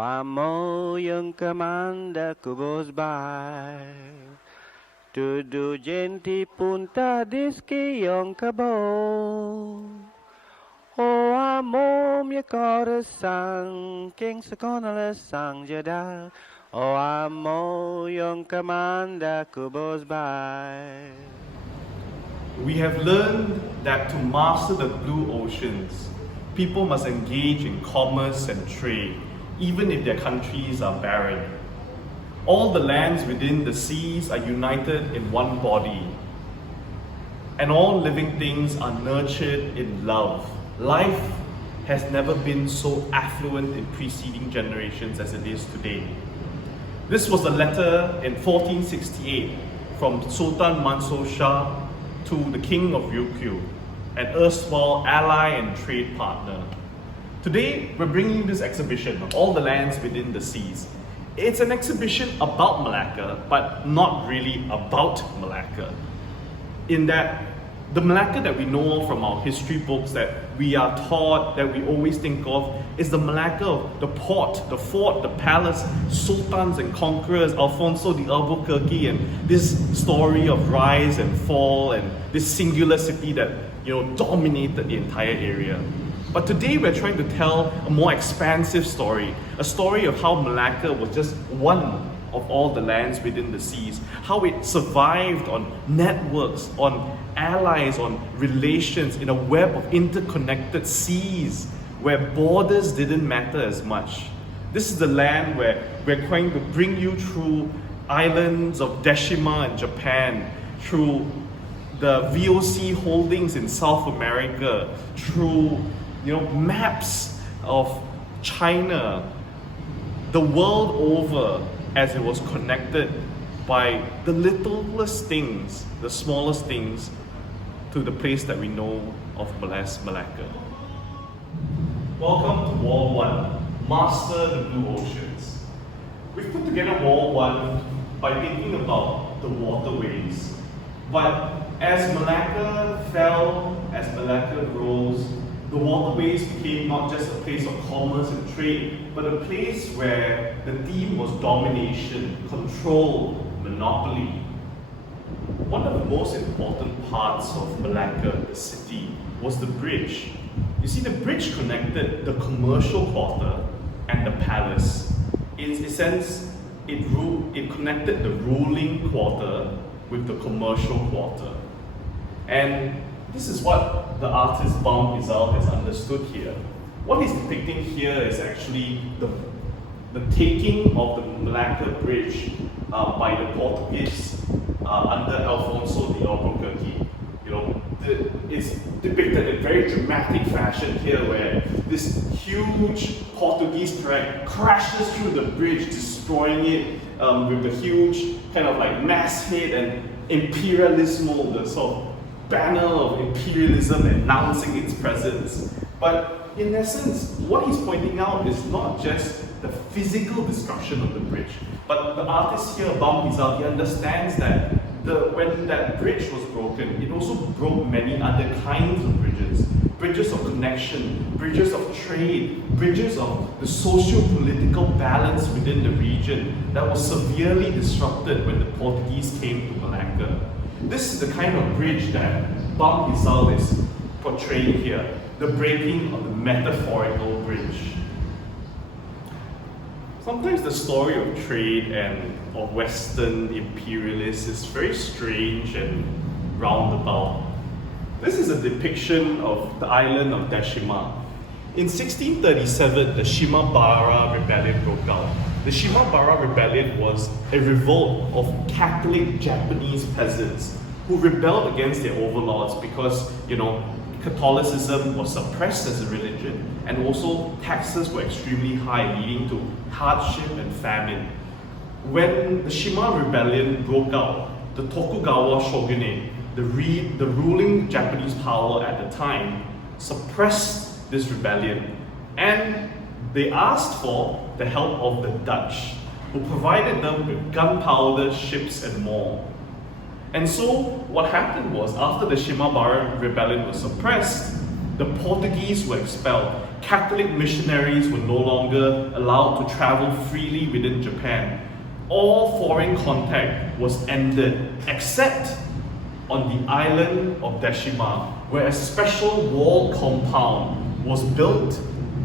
amo yang kemanda kubos bay. Tudo gente punta diski yang kabo. Oh amo minha coração, quem se conhece sang jada. Oh amo yang kemanda kubos bay. We have learned that to master the blue oceans, people must engage in commerce and trade, even if their countries are barren. All the lands within the seas are united in one body, and all living things are nurtured in love. Life has never been so affluent in preceding generations as it is today. This was a letter in 1468 from Sultan Mansur Shah to the King of Ryukyu, an erstwhile ally and trade partner. Today, we're bringing you this exhibition, All the Lands Within the Seas. It's an exhibition about Melaka, but not really about Melaka. In that, the Melaka that we know from our history books, that we are taught, that we always think of, is the Melaka of the port, the fort, the palace, sultans and conquerors, Alfonso the Albuquerque, and this story of rise and fall, and this singular city that dominated the entire area. But today we're trying to tell a more expansive story, a story of how Melaka was just one of all the lands within the seas, how it survived on networks, on allies, on relations in a web of interconnected seas where borders didn't matter as much. This is the land where we're going to bring you through islands of Deshima in Japan, through the VOC holdings in South America, through maps of China, the world over, as it was connected by the littlest things, the smallest things, to the place that we know of Melaka. Welcome to Wall 1, Master the Blue Oceans. We've put together Wall 1 by thinking about the waterways. But as Melaka fell, as Melaka rose, the waterways became not just a place of commerce and trade, but a place where the theme was domination, control, monopoly. One of the most important parts of Melaka, the city, was the bridge. You see, the bridge connected the commercial quarter and the palace. In a sense, it connected the ruling quarter with the commercial quarter. And this is what the artist Bam Hizal has understood here. What he's depicting here is actually the taking of the Melaka Bridge by the Portuguese under Alfonso the Albuquerque. It's depicted in very dramatic fashion here, where this huge Portuguese track crashes through the bridge, destroying it with a huge kind of like masthead and imperialismo, the sort of banner of imperialism announcing its presence. But in essence, what he's pointing out is not just the physical destruction of the bridge, but the artist here, Bam Hizal, he understands that when that bridge was broken, it also broke many other kinds of bridges. Bridges of connection, bridges of trade, bridges of the socio-political balance within the region that was severely disrupted when the Portuguese came to Melaka. This is the kind of bridge that Bam Hizal is portraying here, the breaking of the metaphorical bridge. Sometimes the story of trade and of Western imperialists is very strange and roundabout. This is a depiction of the island of Deshima. In 1637, the Shimabara rebellion broke out. The Shimabara rebellion was a revolt of Catholic Japanese peasants who rebelled against their overlords because, Catholicism was suppressed as a religion, and also taxes were extremely high, leading to hardship and famine. When the Shima rebellion broke out, the Tokugawa shogunate, the ruling Japanese power at the time, suppressed this rebellion, and they asked for the help of the Dutch, who provided them with gunpowder, ships, and more. And so what happened was, after the Shimabara rebellion was suppressed, the Portuguese were expelled, Catholic missionaries were no longer allowed to travel freely within Japan. All foreign contact was ended except on the island of Deshima, where a special wall compound was built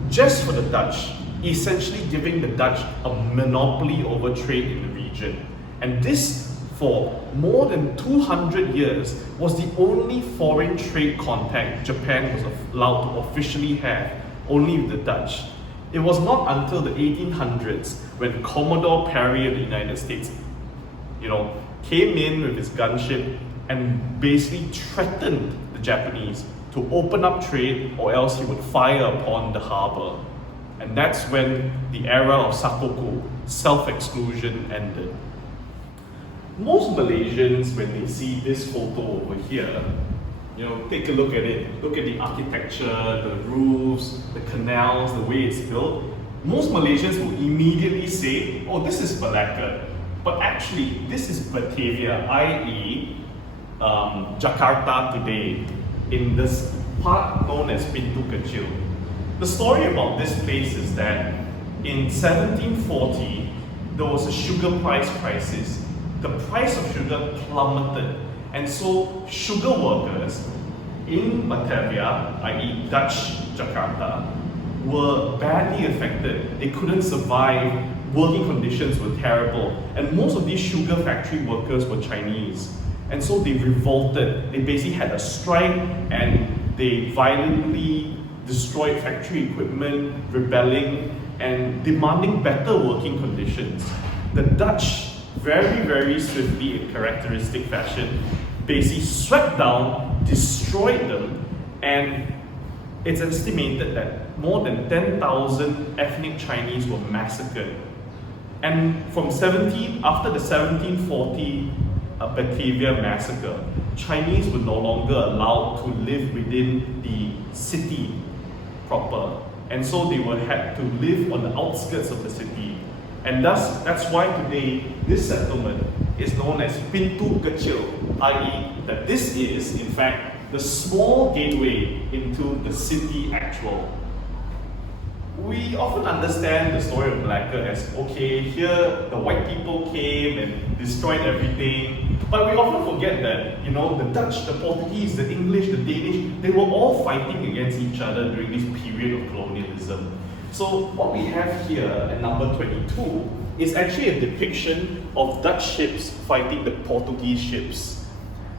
just for the Dutch, essentially giving the Dutch a monopoly over trade in the region. And this, for more than 200 years, was the only foreign trade contact Japan was allowed to officially have, only with the Dutch. It was not until the 1800s when Commodore Perry of the United States, came in with his gunship and basically threatened the Japanese to open up trade or else he would fire upon the harbor. And that's when the era of sakoku, self-exclusion, ended. Most Malaysians, when they see this photo over here, take a look at it. Look at the architecture, the roofs, the canals, the way it's built. Most Malaysians will immediately say, oh, this is Melaka. But actually, this is Batavia, i.e. Jakarta today, in this part known as Pintu Kecil. The story about this place is that in 1740, there was a sugar price crisis. The price of sugar plummeted, and so sugar workers in Batavia, i.e. Dutch Jakarta, were badly affected. They couldn't survive, working conditions were terrible, and most of these sugar factory workers were Chinese. And so they revolted. They basically had a strike and they violently destroyed factory equipment, rebelling and demanding better working conditions. The Dutch, very, very swiftly in characteristic fashion, basically swept down, destroyed them, and it's estimated that more than 10,000 ethnic Chinese were massacred. And after the 1740 Batavia massacre, Chinese were no longer allowed to live within the city proper, and so they had to live on the outskirts of the city. And that's why today this settlement is known as Pintu Kecil, i.e. that this is in fact the small gateway into the city actual. We often understand the story of Melaka as, okay, here the white people came and destroyed everything, but we often forget that, the Dutch, the Portuguese, the English, the Danish, they were all fighting against each other during this period of colonialism. So what we have here at number 22 is actually a depiction of Dutch ships fighting the Portuguese ships.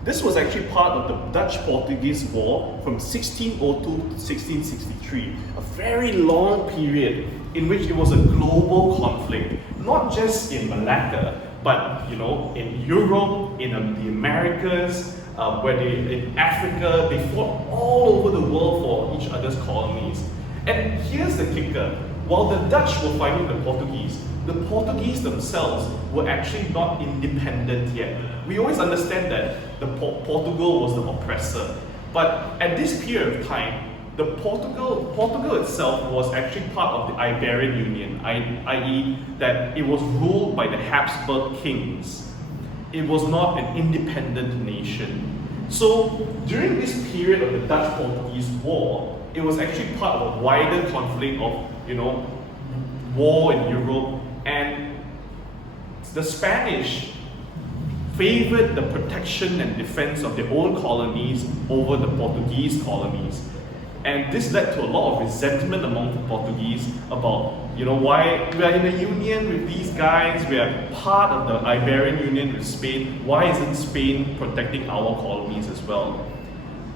This was actually part of the Dutch-Portuguese War from 1602 to 1663, a very long period in which it was a global conflict, not just in Melaka, but in Europe, in the Americas, in Africa, they fought all over the world for each other's colonies. And here's the kicker: while the Dutch were fighting the Portuguese themselves were actually not independent yet. We always understand that Portugal was the oppressor, but at this period of time, Portugal itself was actually part of the Iberian Union, i.e. that it was ruled by the Habsburg kings. It was not an independent nation. So during this period of the Dutch-Portuguese War, it was actually part of a wider conflict of, war in Europe, and the Spanish favored the protection and defense of their own colonies over the Portuguese colonies. And this led to a lot of resentment among the Portuguese about, why we are in a union with these guys, we are part of the Iberian Union with Spain, why isn't Spain protecting our colonies as well?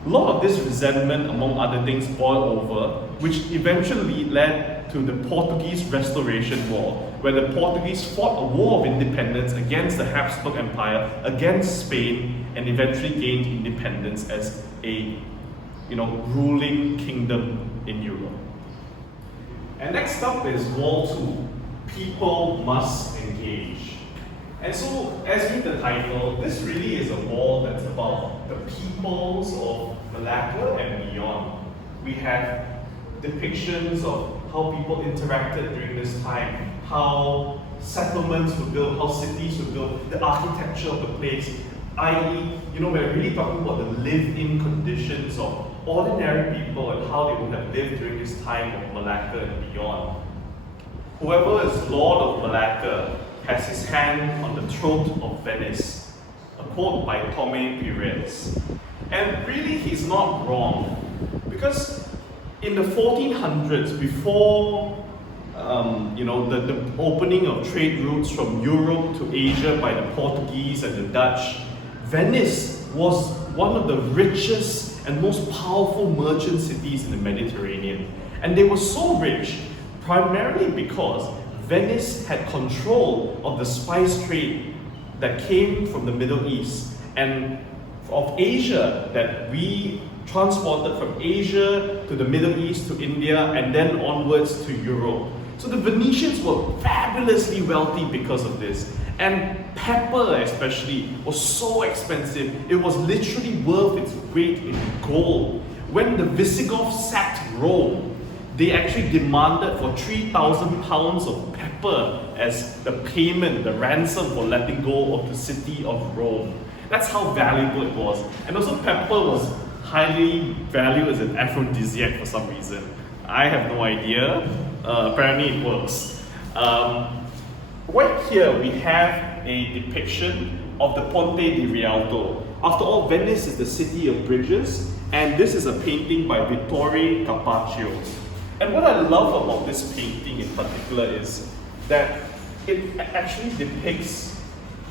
A lot of this resentment, among other things, boiled over, which eventually led to the Portuguese Restoration War, where the Portuguese fought a war of independence against the Habsburg Empire, against Spain, and eventually gained independence as a ruling kingdom in Europe. And next up is Wall 2, People Must Engage. And so, as with the title, this really is a wall that's about the peoples of Melaka and beyond. We have depictions of how people interacted during this time, how settlements were built, how cities were built, the architecture of the place, i.e., we're really talking about the live-in conditions of ordinary people and how they would have lived during this time of Melaka and beyond. Whoever is Lord of Melaka has his hand on the throat of Venice, a quote by Tome Perez. And really, he's not wrong, because in the 1400s, before the opening of trade routes from Europe to Asia by the Portuguese and the Dutch, Venice was one of the richest and most powerful merchant cities in the Mediterranean. And they were so rich primarily because Venice had control of the spice trade that came from the Middle East and of Asia, that we transported from Asia to the Middle East to India and then onwards to Europe. So the Venetians were fabulously wealthy because of this. And pepper especially was so expensive, it was literally worth its weight in gold. When the Visigoths sacked Rome, they actually demanded for 3,000 pounds of pepper as the payment, the ransom for letting go of the city of Rome. That's how valuable it was. And also pepper was highly valued as an aphrodisiac for some reason. I have no idea. Apparently it works. Right here we have a depiction of the Ponte di Rialto. After all, Venice is the city of bridges, and this is a painting by Vittore Carpaccio. And what I love about this painting in particular is that it actually depicts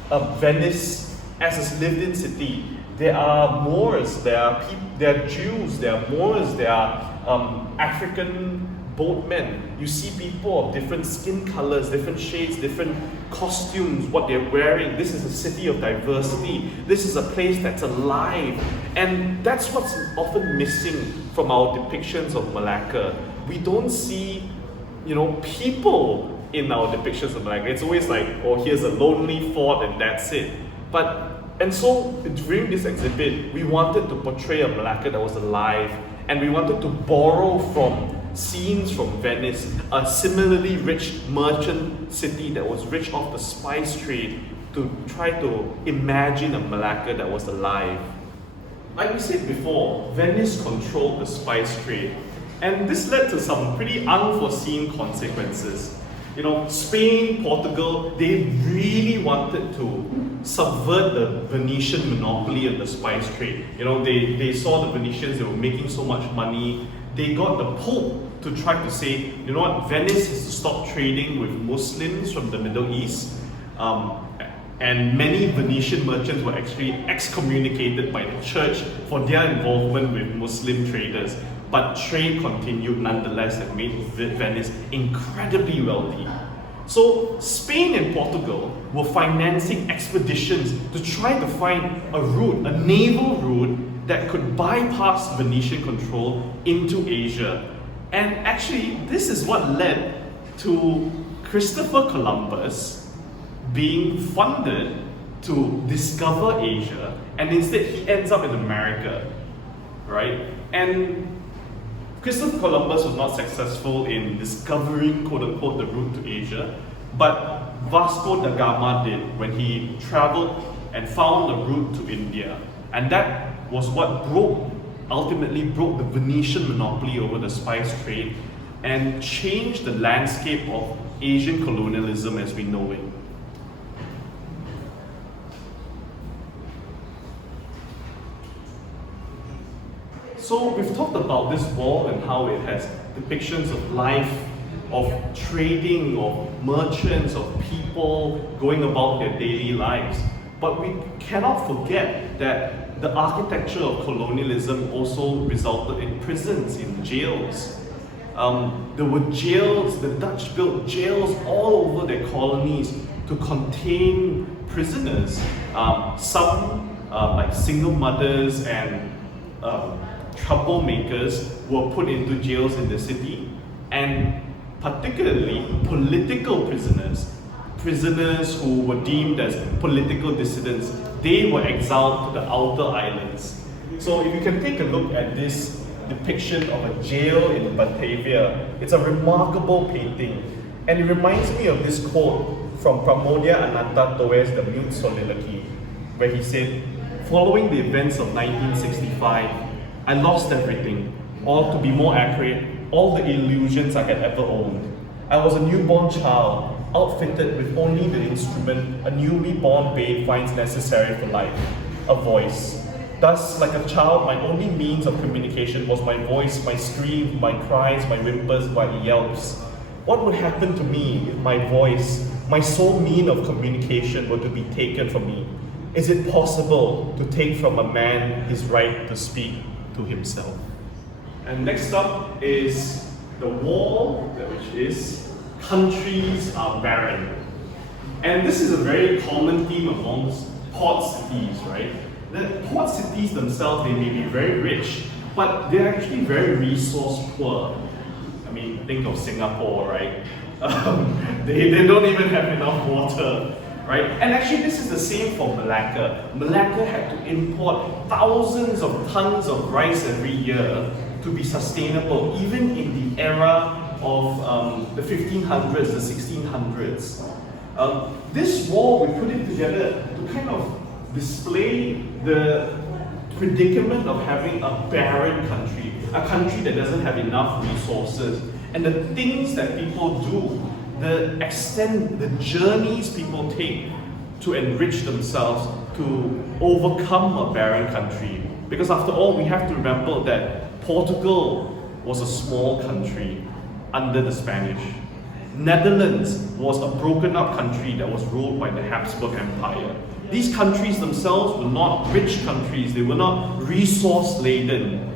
Venice as a lived-in city. There are Moors, there are Jews, there are Moors, there are African boatmen. You see people of different skin colors, different shades, different costumes, what they're wearing. This is a city of diversity. This is a place that's alive. And that's what's often missing from our depictions of Melaka. We don't see, people in our depictions of Melaka. It's always like, oh, here's a lonely fort and that's it. And so during this exhibit, we wanted to portray a Melaka that was alive, and we wanted to borrow from scenes from Venice, a similarly rich merchant city that was rich off the spice trade, to try to imagine a Melaka that was alive. Like we said before, Venice controlled the spice trade, and this led to some pretty unforeseen consequences. Spain, Portugal, they really wanted to subvert the Venetian monopoly of the spice trade. They saw the Venetians, they were making so much money. They got the Pope to try to say, Venice has to stop trading with Muslims from the Middle East. And many Venetian merchants were actually excommunicated by the church for their involvement with Muslim traders. But trade continued nonetheless and made Venice incredibly wealthy. So Spain and Portugal were financing expeditions to try to find a route, a naval route that could bypass Venetian control into Asia. And actually, this is what led to Christopher Columbus being funded to discover Asia, and instead he ends up in America, right? And Christopher Columbus was not successful in discovering, quote-unquote, the route to Asia, but Vasco da Gama did when he traveled and found the route to India. And that was what ultimately broke the Venetian monopoly over the spice trade and changed the landscape of Asian colonialism as we know it. So we've talked about this wall and how it has depictions of life, of trading, of merchants, of people going about their daily lives. But we cannot forget that the architecture of colonialism also resulted in prisons, in jails. There were jails, the Dutch built jails all over their colonies to contain prisoners. Some, like single mothers and troublemakers, were put into jails in the city, and particularly political prisoners who were deemed as political dissidents, they were exiled to the outer islands. So if you can take a look at this depiction of a jail in Batavia, it's a remarkable painting, and it reminds me of this quote from Pramodia Ananta Toe's The Mute Soliloquy, where he said, "Following the events of 1965, I lost everything, or to be more accurate, all the illusions I had ever owned. I was a newborn child, outfitted with only the instrument a newly born babe finds necessary for life, a voice. Thus, like a child, my only means of communication was my voice, my screams, my cries, my whimpers, my yelps. What would happen to me if my voice, my sole mean of communication, were to be taken from me? Is it possible to take from a man his right to speak to himself? And next up is the wall, which is countries are barren. And this is a very common theme amongst port cities, right? The port cities themselves, they may be very rich, but they're actually very resource poor. I mean, think of Singapore, right? They don't even have enough water, right? And actually this is the same for Melaka. Melaka had to import thousands of tons of rice every year to be sustainable, even in the era of the 1500s, the 1600s. This wall, we put it together to kind of display the predicament of having a barren country, a country that doesn't have enough resources, and the things that people do, the extent, the journeys people take to enrich themselves, to overcome a barren country. Because after all, we have to remember that Portugal was a small country under the Spanish. Netherlands was a broken up country that was ruled by the Habsburg Empire. These countries themselves were not rich countries, they were not resource laden.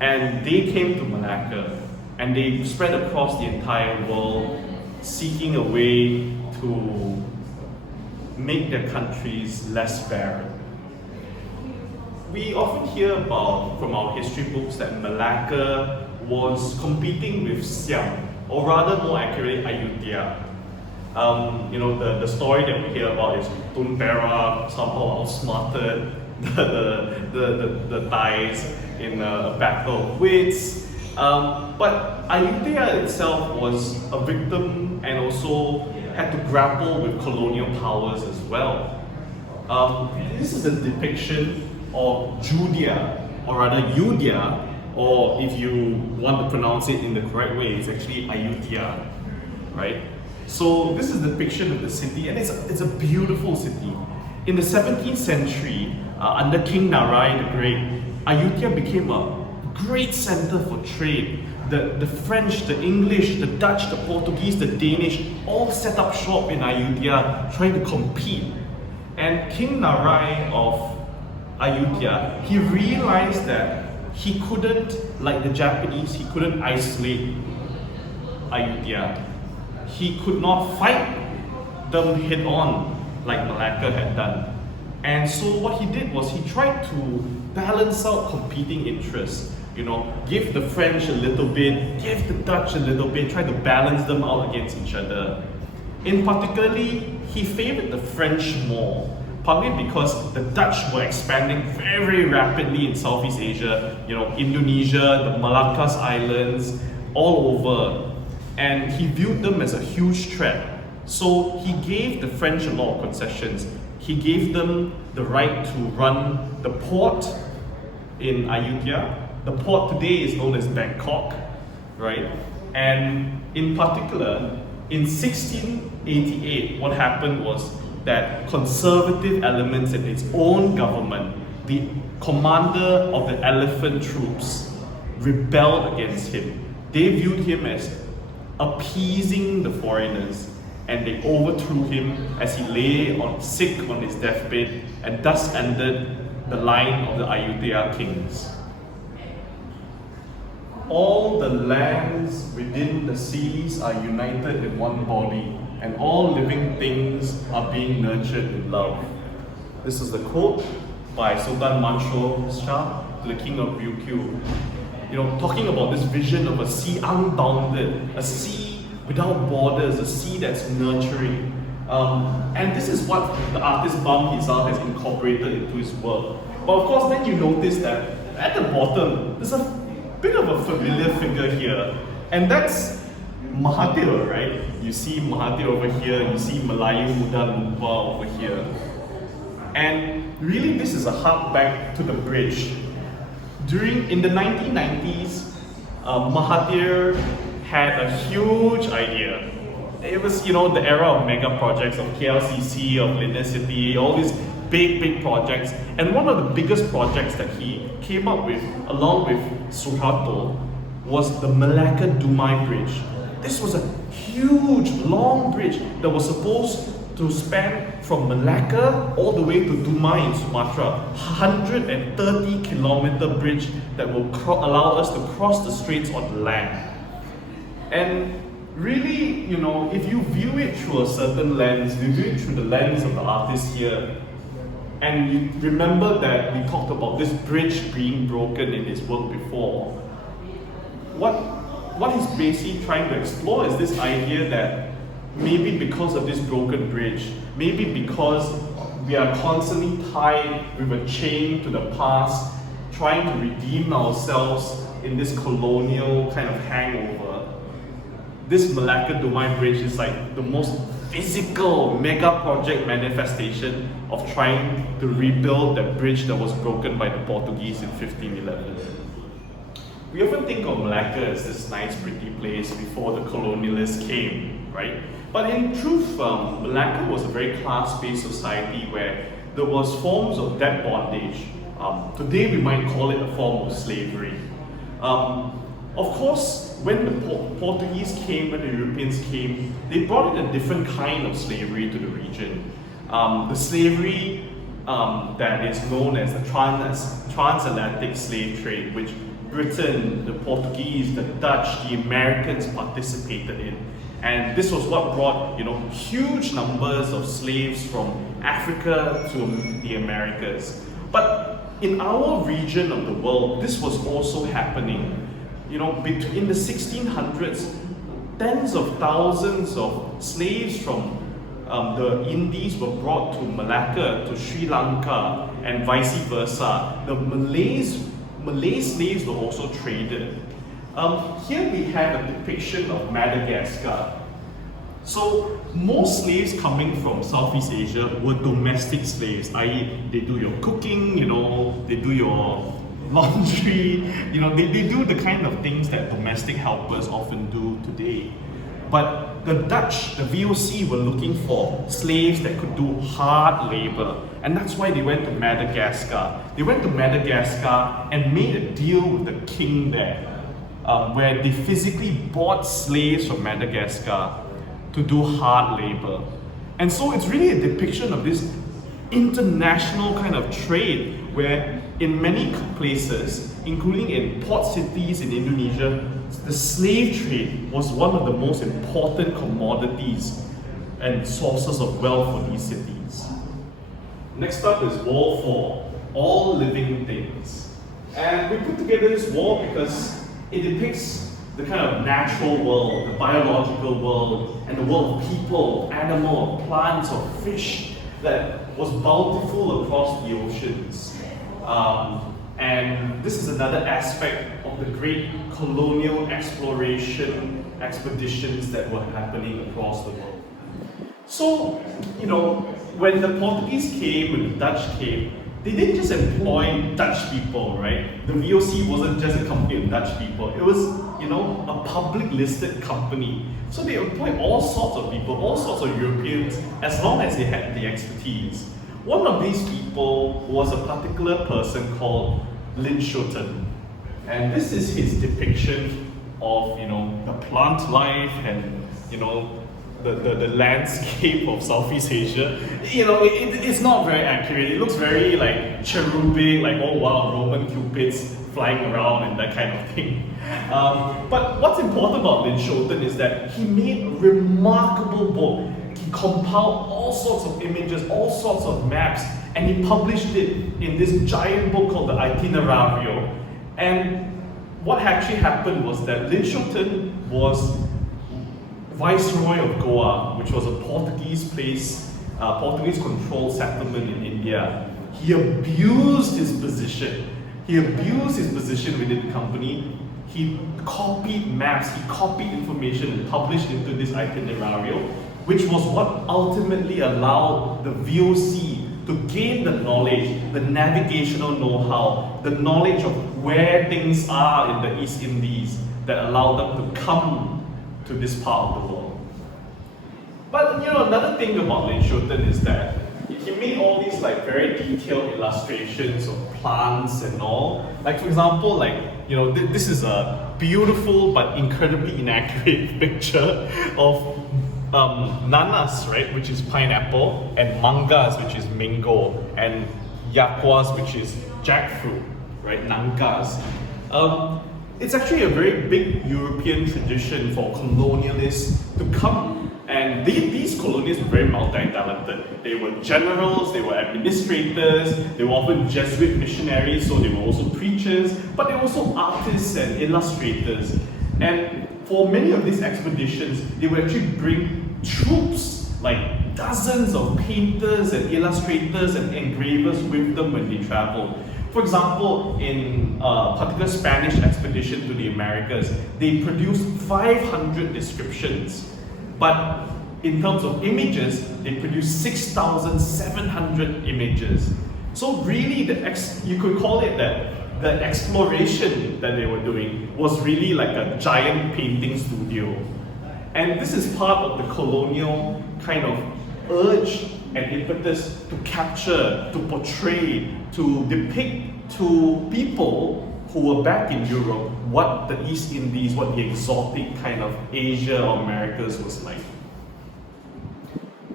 And they came to Melaka and they spread across the entire world seeking a way to make their countries less barren. We often hear about, from our history books, that Melaka was competing with Siam, or rather more accurately, Ayutthaya. The story that we hear about is Tun Perak somehow outsmarted the Thais in a battle of wits. But Ayutthaya itself was a victim and also had to grapple with colonial powers as well. This is a depiction of Judea, or rather Yudhya, or if you want to pronounce it in the correct way, it's actually Ayutthaya, right? So this is the depiction of the city, and it's a beautiful city. In the 17th century, under King Narai the Great, Ayutthaya became a great center for trade. The French, the English, the Dutch, the Portuguese, the Danish all set up shop in Ayutthaya trying to compete. And King Narai of Ayutthaya, he realized that he couldn't, like the Japanese, he couldn't isolate Ayutthaya. He could not fight them head on like Melaka had done. And so what he did was he tried to balance out competing interests. Give the French a little bit, give the Dutch a little bit, try to balance them out against each other. In particularly, he favored the French more, partly because the Dutch were expanding very rapidly in Southeast Asia, Indonesia, the Malacca Islands, all over. And he viewed them as a huge threat. So he gave the French a lot of concessions. He gave them the right to run the port in Ayutthaya. The port today is known as Bangkok, right? And in particular, in 1688, what happened was that conservative elements in its own government, the commander of the elephant troops, rebelled against him. They viewed him as appeasing the foreigners, and they overthrew him as he lay sick on his deathbed, and thus ended the line of the Ayutthaya kings. All the lands within the seas are united in one body, and all living things are being nurtured in love. This is the quote by Sultan Mansur Shah to the king of Ryukyu. Talking about this vision of a sea unbounded, a sea without borders, a sea that's nurturing. And this is what the artist Bam Hizal has incorporated into his work. But of course, then you notice that at the bottom, there's a bit of a familiar figure here, and that's Mahathir, right? You see Mahathir over here, you see Melayu Muda Lumpur over here. And really, this is a hark back to the bridge. In the 1990s, Mahathir had a huge idea. It was, the era of mega projects, of KLCC, of Linear City, all these big projects. And one of the biggest projects that he came up with, along with Suharto, was the Melaka Dumai Bridge. This was a huge, long bridge that was supposed to span from Melaka all the way to Dumai in Sumatra. 130-kilometer bridge that will allow us to cross the straits on land. And really, if you view it through a certain lens, you view it through the lens of the artist here, and you remember that we talked about this bridge being broken in his work before, what he's basically trying to explore is this idea that maybe because of this broken bridge, maybe because we are constantly tied with a chain to the past, trying to redeem ourselves in this colonial kind of hangover, this Melaka Dumai Bridge is like the most physical mega project manifestation of trying to rebuild that bridge that was broken by the Portuguese in 1511. We often think of Melaka as this nice pretty place before the colonialists came, right? But in truth, Melaka was a very class-based society where there was forms of debt bondage. Today we might call it a form of slavery. Of course, when the Portuguese came, when the Europeans came, they brought in a different kind of slavery to the region. The slavery that is known as the transatlantic slave trade, which Britain, the Portuguese, the Dutch, the Americans participated in. And this was what brought, huge numbers of slaves from Africa to the Americas. But in our region of the world, this was also happening. In the 1600s, tens of thousands of slaves from the Indies were brought to Malacca, to Sri Lanka, and vice versa. The Malay slaves were also traded. Here we have a depiction of Madagascar. So most slaves coming from Southeast Asia were domestic slaves, i.e. they do your cooking, they do your laundry, they do the kind of things that domestic helpers often do today. But the Dutch, the VOC, were looking for slaves that could do hard labor. And that's why they went to Madagascar. They went to Madagascar and made a deal with the king there, where they physically bought slaves from Madagascar to do hard labor. And so it's really a depiction of this international kind of trade where in many places, including in port cities in Indonesia, the slave trade was one of the most important commodities and sources of wealth for these cities. Next up is Wall 4, all living things. And we put together this wall because it depicts the kind of natural world, the biological world, and the world of people, animal, plants, or fish that was bountiful across the oceans. And this is another aspect of the great colonial exploration expeditions that were happening across the world. So, when the Portuguese came, when the Dutch came, they didn't just employ Dutch people, right? The VOC wasn't just a company of Dutch people. It was, a public listed company. So they employed all sorts of people, all sorts of Europeans, as long as they had the expertise. One of these people was a particular person called Rotan. And this is his depiction of, the plant life and, the landscape of Southeast Asia. It's not very accurate. It looks very like cherubic, like, oh wow, Roman cupids flying around and that kind of thing. But what's important about Rotan is that he made a remarkable book. He compiled all sorts of images, all sorts of maps, and he published it in this giant book called the Itinerario. And what actually happened was that Rotan was Viceroy of Goa, which was a Portuguese-controlled settlement in India. He abused his position. Within the company. He copied maps, he copied information and published into this Itinerario, which was what ultimately allowed the VOC to gain the knowledge, the navigational know-how, the knowledge of where things are in the East Indies that allowed them to come to this part of the world. But another thing about Lin Shoten is that he made all these like very detailed illustrations of plants and all. Like for example, this is a beautiful but incredibly inaccurate picture of nanas, right, which is pineapple, and mangas, which is mango, and yakwas, which is jackfruit, right, nangas. It's actually a very big European tradition for colonialists to come, and these colonialists were very multi-talented. They were generals, they were administrators, they were often Jesuit missionaries, so they were also preachers, but they were also artists and illustrators. And for many of these expeditions, they would actually bring troops, like dozens of painters and illustrators and engravers with them when they traveled. For example, in a particular Spanish expedition to the Americas, they produced 500 descriptions. But in terms of images, they produced 6,700 images. So really, you could call it that the exploration that they were doing was really like a giant painting studio. And this is part of the colonial kind of urge and impetus to capture, to portray, to depict to people who were back in Europe what the East Indies, what the exotic kind of Asia or Americas was like.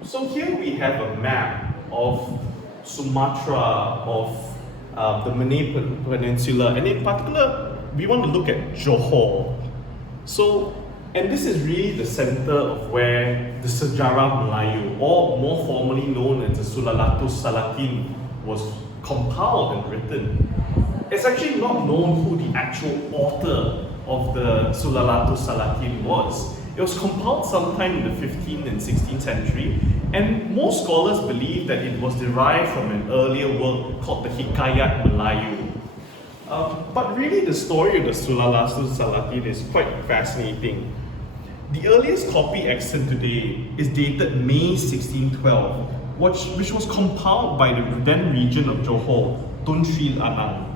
So here we have a map of Sumatra, of the Malay Peninsula, and in particular, we want to look at Johor. And this is really the center of where the Sejarah Melayu, or more formally known as the Sulalatus Salatin, was compiled and written. It's actually not known who the actual author of the Sulalatus Salatin was. It was compiled sometime in the 15th and 16th century, and most scholars believe that it was derived from an earlier work called the Hikayat Melayu. But really the story of the Sulalatus Salatin is quite fascinating. The earliest copy extant today is dated May 1612, which was compiled by the then region of Johor, Tun Sri Lanang.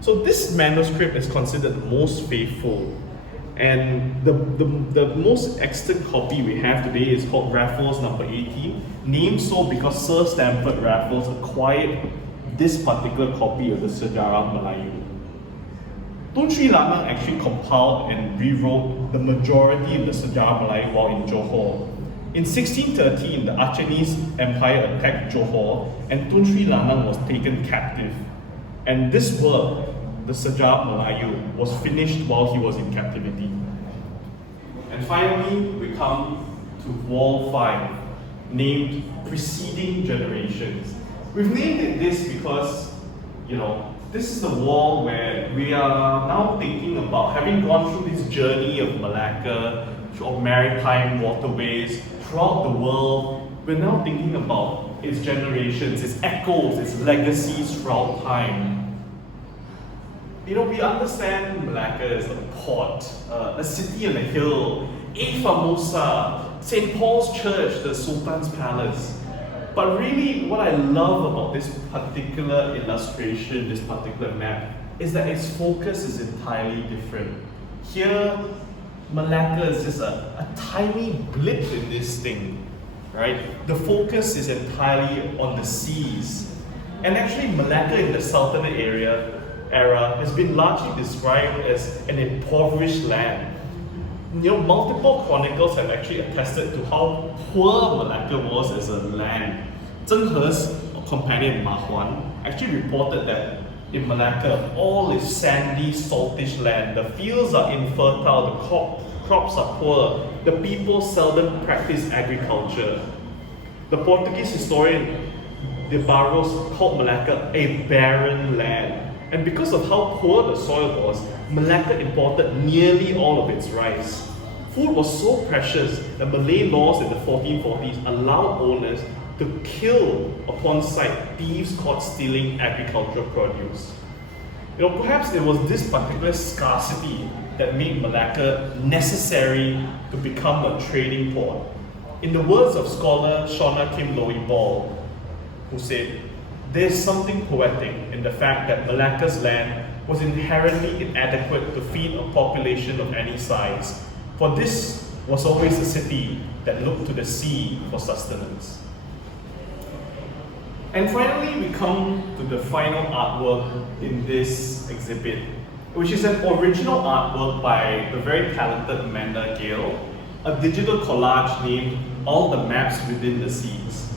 So this manuscript is considered the most faithful, and the most extant copy we have today is called Raffles number 18, named so because Sir Stamford Raffles acquired this particular copy of the Sejarah Melayu. Tun Sri Lanang actually compiled and rewrote the majority of the Sejarah Melayu while in Johor. In 1613, the Acehnese Empire attacked Johor, and Tun Sri Lanang was taken captive. And this work, the Sejarah Melayu, was finished while he was in captivity. And finally, we come to Wall 5, named Preceding Generations. We've named it this because, this is the wall where we are now thinking about, having gone through this journey of Melaka, of maritime waterways throughout the world, we're now thinking about its generations, its echoes, its legacies throughout time. We understand Melaka as a port, a city on a hill, a famosa, St. Paul's Church, the Sultan's Palace. But really, what I love about this particular illustration, this particular map, is that its focus is entirely different. Here, Melaka is just a tiny blip in this thing, right? The focus is entirely on the seas. And actually, Melaka in the Sultanate era has been largely described as an impoverished land. Multiple chronicles have actually attested to how poor Melaka was as a land. Zheng He's companion Ma Huan actually reported that in Melaka, all is sandy, saltish land. The fields are infertile, the crops are poor, the people seldom practice agriculture. The Portuguese historian De Barros called Melaka a barren land. And because of how poor the soil was, Melaka imported nearly all of its rice. Food was so precious that Malay laws in the 1440s allowed owners to kill upon sight thieves caught stealing agricultural produce. Perhaps it was this particular scarcity that made Melaka necessary to become a trading port. In the words of scholar Shauna Kim Loy Ball, who said, "There's something poetic in the fact that Melaka's land was inherently inadequate to feed a population of any size, for this was always a city that looked to the sea for sustenance. And finally, we come to the final artwork in this exhibit, which is an original artwork by the very talented Amanda Gayle, a digital collage named All the Maps Within the Seas.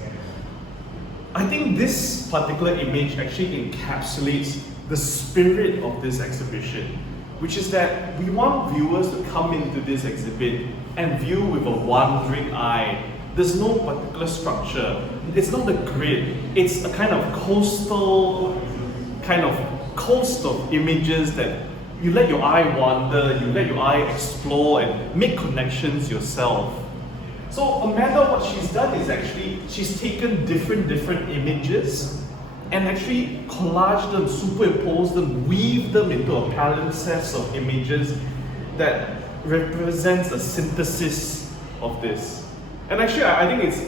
I think this particular image actually encapsulates the spirit of this exhibition, which is that we want viewers to come into this exhibit and view with a wandering eye. There's no particular structure. It's not a grid. It's a kind of coast of images that you let your eye wander, you let your eye explore and make connections yourself. So Amanda, what she's done is actually, she's taken different images and actually collaged them, superimposed them, weaved them into a palimpsest of images that represents a synthesis of this. And actually, I think it's,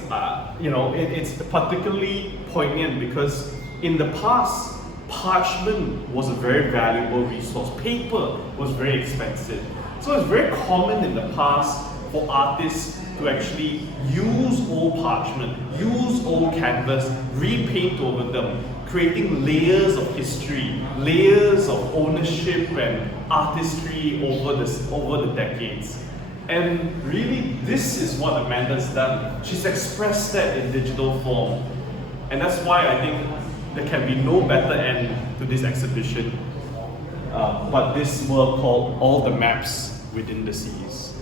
it's particularly poignant because in the past, parchment was a very valuable resource. Paper was very expensive. So it's very common in the past for artists to actually use old parchment, use old canvas, repaint over them, creating layers of history, layers of ownership and artistry over the decades. And really, this is what Amanda's done. She's expressed that in digital form. And that's why I think there can be no better end to this exhibition, but this work called All the Maps Within the Seas.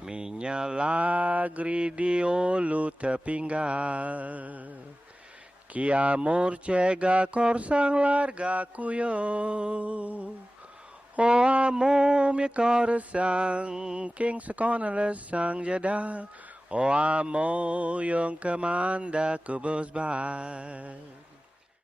Minha lagri di olu terpinggal, que amor chega corsang larga cuyo. O amor me coração, quem se conhece sang jada. O amor yang kemanda ku bos bai.